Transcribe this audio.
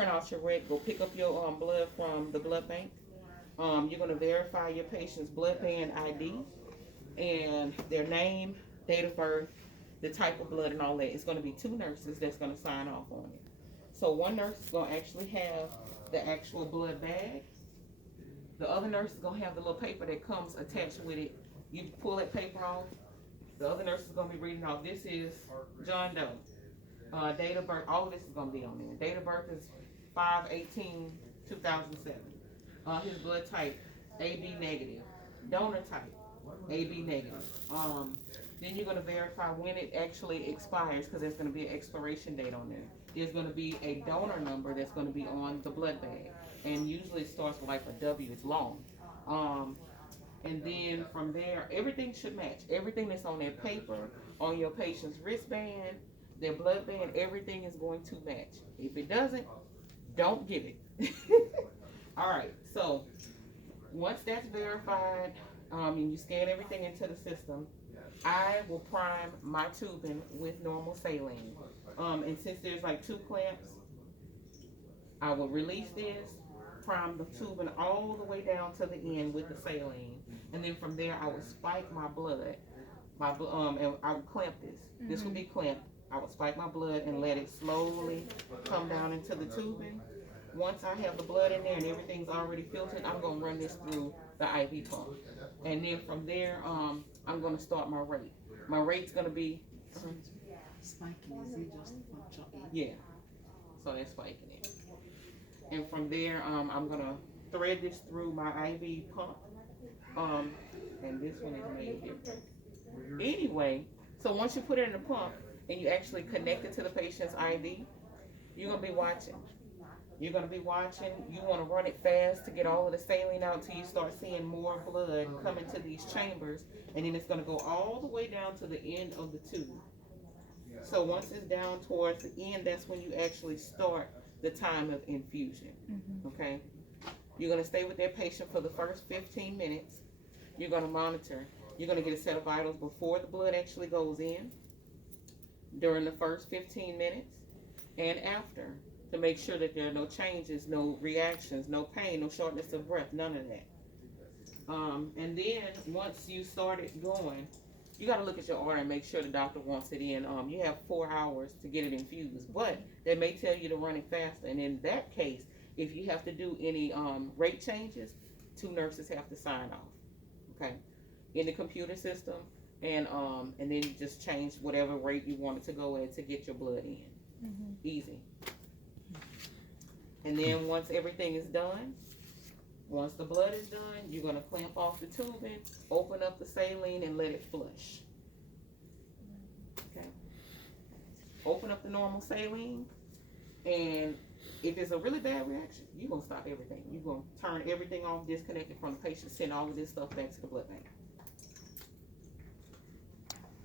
print out your rec, go pick up your blood from the blood bank. You're going to verify your patient's blood band ID and their name, date of birth, the type of blood, and all that. It's going to be two nurses that's going to sign off on it. So one nurse is going to actually have the actual blood bag. The other nurse is going to have the little paper that comes attached with it. You pull that paper off. The other nurse is going to be reading off. This is John Doe. Date of birth, all of this is going to be on there. Date of birth is 5/18/2007. His blood type, AB negative. Donor type, AB negative. Then you're going to verify when it actually expires, because there's going to be an expiration date on there. There's going to be a donor number that's going to be on the blood bag, and usually it starts with like a W. It's long. And then from there, everything should match. Everything that's on that paper, on your patient's wristband, their blood band, everything is going to match. If it doesn't, don't give it. All right, so once that's verified, and you scan everything into the system, I will prime my tubing with normal saline. And since there's like 2 clamps, I will release this, prime the tubing all the way down to the end with the saline, and then from there I will spike my blood. And I will clamp this. This will be clamped. I will spike my blood and let it slowly come down into the tubing. Once I have the blood in there and everything's already filtered, I'm going to run this through the IV pump. And then from there, I'm going to start my rate. My rate's going to be... Spiking, is it just punctual? Yeah. So that's spiking it. And from there, I'm going to thread this through my IV pump. And this one is made different. Anyway, so once you put it in the pump and you actually connect it to the patient's IV, you're going to be watching. You're going to be watching. You want to run it fast to get all of the saline out until you start seeing more blood come into these chambers. And then it's going to go all the way down to the end of the tube. So once it's down towards the end, that's when you actually start the time of infusion. Okay? You're going to stay with that patient for the first 15 minutes. You're going to monitor. You're going to get a set of vitals before the blood actually goes in, during the first 15 minutes, and after, to make sure that there are no changes, no reactions, no pain, no shortness of breath, none of that. And then once you start it going, you got to look at your order and make sure the doctor wants it in. You have 4 hours to get it infused, but they may tell you to run it faster. And in that case, if you have to do any rate changes, 2 nurses have to sign off. Okay, in the computer system, and then you just change whatever rate you want it to go at to get your blood in. Easy. And then once everything is done, once the blood is done, you're going to clamp off the tubing, open up the saline, and let it flush. Okay. Open up the normal saline, and if it's a really bad reaction, you're going to stop everything. You're going to turn everything off, disconnect it from the patient, send all of this stuff back to the blood bank.